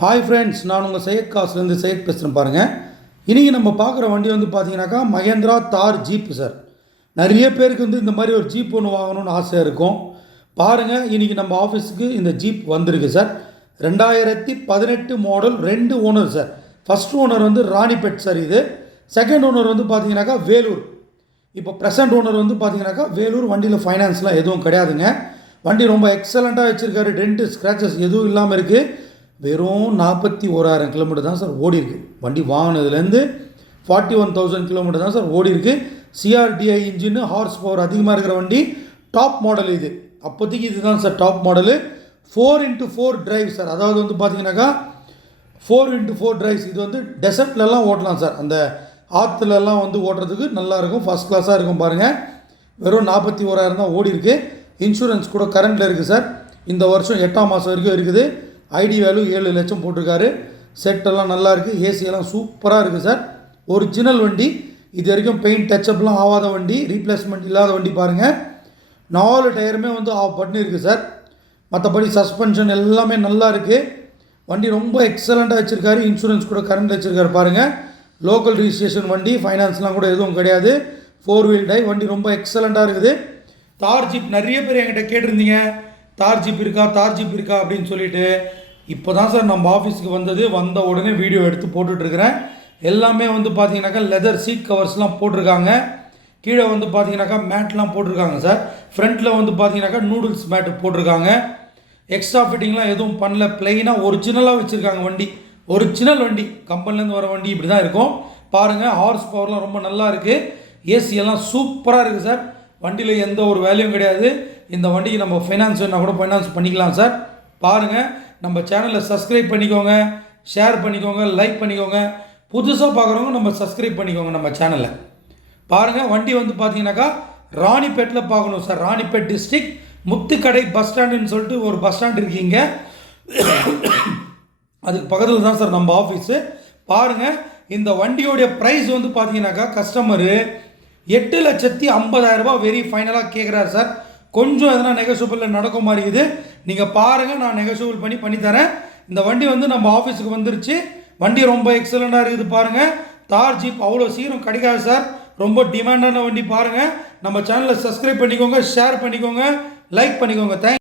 Hi friends, நான் உங்கள் சையத் காசுலேருந்து சையத் பேசுகிறேன் பாருங்கள். இன்றைக்கி நம்ம பார்க்குற வண்டி வந்து பார்த்தீங்கன்னாக்கா மகேந்திரா தார் ஜீப்பு சார். நிறைய பேருக்கு வந்து இந்த மாதிரி ஒரு ஜீப் ஒன்று வாங்கணும்னு ஆசையாக இருக்கும். பாருங்கள், இன்றைக்கி நம்ம ஆஃபீஸுக்கு இந்த ஜீப் வந்திருக்கு sir. 2018 model, 2 owner sir. First owner வந்து ராணிப்பேட் சார். இது செகண்ட் ஓனர் வந்து பார்த்தீங்கன்னாக்கா வேலூர். இப்போ ப்ரெசன்ட் ஓனர் வந்து பார்த்தீங்கன்னாக்கா வேலூர். வண்டியில் ஃபைனான்ஸ்லாம் எதுவும் கிடையாதுங்க. வண்டி ரொம்ப எக்ஸலண்ட்டாக வச்சுருக்காரு. டென்ட்டு ஸ்க்ராச்சஸ் எதுவும் இல்லாமல் இருக்குது. வெறும் 41,000 கிலோமீட்டர் தான் சார் ஓடி இருக்குது. வண்டி வாங்கினதுலேருந்து 41,000 கிலோமீட்டர் தான் சார் ஓடி இருக்குது. சிஆர்டிஐ இன்ஜின், ஹார்ஸ் பவர் அதிகமாக இருக்கிற வண்டி. டாப் மாடல் இது. அப்போதைக்கு இதுதான் sir top model. 4x4 drive sir. அதாவது வந்து பார்த்தீங்கன்னாக்கா 4x4 டிரைவ்ஸ். இது வந்து டெசர்ட்லலாம் ஓட்டலாம் சார். அந்த ஆற்றுலலாம் வந்து ஓட்டுறதுக்கு நல்லாயிருக்கும். ஃபஸ்ட் கிளாஸாக இருக்கும் பாருங்கள். வெறும் 41,000 தான் ஓடி இருக்குது. இன்சூரன்ஸ் கூட கரண்டில் இருக்குது சார். இந்த வருஷம் 8ஆம் மாதம் வரைக்கும் இருக்குது. ஐடி வேல்யூ 7 லட்சம் போட்டிருக்காரு. செட்டெல்லாம் நல்லா இருக்குது. ஏசியெல்லாம் சூப்பராக இருக்குது சார். ஒரிஜினல் வண்டி. இது வரைக்கும் பெயிண்ட் டச்சப்லாம் ஆகாத வண்டி, ரீப்ளேஸ்மெண்ட் இல்லாத வண்டி பாருங்கள். 4 டயருமே வந்து ஆஃப் பண்ணியிருக்கு சார். மற்றபடி சஸ்பென்ஷன் எல்லாமே நல்லா இருக்குது. வண்டி ரொம்ப எக்ஸலண்ட்டாக வச்சுருக்காரு. இன்சூரன்ஸ் கூட கரண்ட் வச்சுருக்காரு பாருங்கள். லோக்கல் ரிஜிஸ்ட்ரேஷன் வண்டி, ஃபைனான்ஸ்லாம் கூட எதுவும் கிடையாது. 4 வீல் டிரைவ் வண்டி. ரொம்ப எக்ஸலண்ட்டாக இருக்குது. தார் ஜீப் நிறைய பேர் என்கிட்ட கேட்டிருந்தீங்க, தார் ஜீப் இருக்கா அப்படின்னு சொல்லிட்டு. இப்போ தான் சார் நம்ம ஆஃபீஸுக்கு வந்த உடனே வீடியோ எடுத்து போட்டுட்ருக்கிறேன். எல்லாமே வந்து பார்த்தீங்கன்னாக்கா லெதர் சீட் கவர்ஸ்லாம் போட்டிருக்காங்க. கீழே வந்து பார்த்தீங்கன்னாக்கா மேட்லாம் போட்டிருக்காங்க சார். ஃப்ரண்ட்டில் வந்து பார்த்தீங்கன்னாக்கா நூடுல்ஸ் மேட்டு போட்டிருக்காங்க. எக்ஸ்ட்ரா ஃபிட்டிங்லாம் எதுவும் பண்ணல. ப்ளைனாக ஒரிஜினலாக வச்சுருக்காங்க வண்டி. ஒரிஜினல் வண்டி, கம்பெனிலேருந்து வர வண்டி இப்படி தான் இருக்கும் பாருங்கள். ஹார்ஸ் பவர்லாம் ரொம்ப நல்லா இருக்குது. ஏசியெல்லாம் சூப்பராக இருக்குது சார். வண்டியில் எந்த ஒரு வேல்யூவும் கிடையாது. இந்த வண்டிக்கு நம்ம ஃபைனான்ஸ் வேணால் கூட ஃபைனான்ஸ் பண்ணிக்கலாம் சார். பாருங்கள், நம்ம சேனலை சப்ஸ்கிரைப் பண்ணிக்கோங்க, ஷேர் பண்ணிக்கோங்க, லைக் பண்ணிக்கோங்க. புதுசாக பார்க்குறவங்க நம்ம சப்ஸ்கிரைப் பண்ணிக்கோங்க நம்ம சேனலை. பாருங்கள், வண்டி வந்து பார்த்தீங்கன்னாக்கா ராணிப்பேட்டில் பார்க்கணும் sir. Ranipet district Muthukadai bus ஸ்டாண்டுன்னு சொல்லிட்டு ஒரு பஸ் ஸ்டாண்ட் இருக்கீங்க. அதுக்கு பக்கத்தில் தான் சார் நம்ம ஆஃபீஸு. பாருங்கள், இந்த வண்டியோடைய ப்ரைஸ் வந்து பார்த்தீங்கன்னாக்கா கஸ்டமரு 8,50,000 ரூபாய் வெரி ஃபைனலாக கேட்குறாரு சார். கொஞ்சம் எதனா நெகோஷியபிளில் நடக்கும் மாதிரி இது. நீங்கள் பாருங்கள், நான் நெகோஷியபிள் பண்ணித்தரேன். இந்த வண்டி வந்து நம்ம ஆஃபீஸுக்கு வந்துருச்சு. வண்டி ரொம்ப எக்ஸலண்ட்டாக இருக்குது பாருங்கள். தார் ஜீப் அவ்வளோ சீக்கிரம் கிடைக்காது சார். ரொம்ப டிமாண்டான வண்டி பாருங்கள். நம்ம சேனலை சப்ஸ்கிரைப் பண்ணிக்கோங்க, ஷேர் பண்ணிக்கோங்க, லைக் பண்ணிக்கோங்க. தேங்க்ஸ்.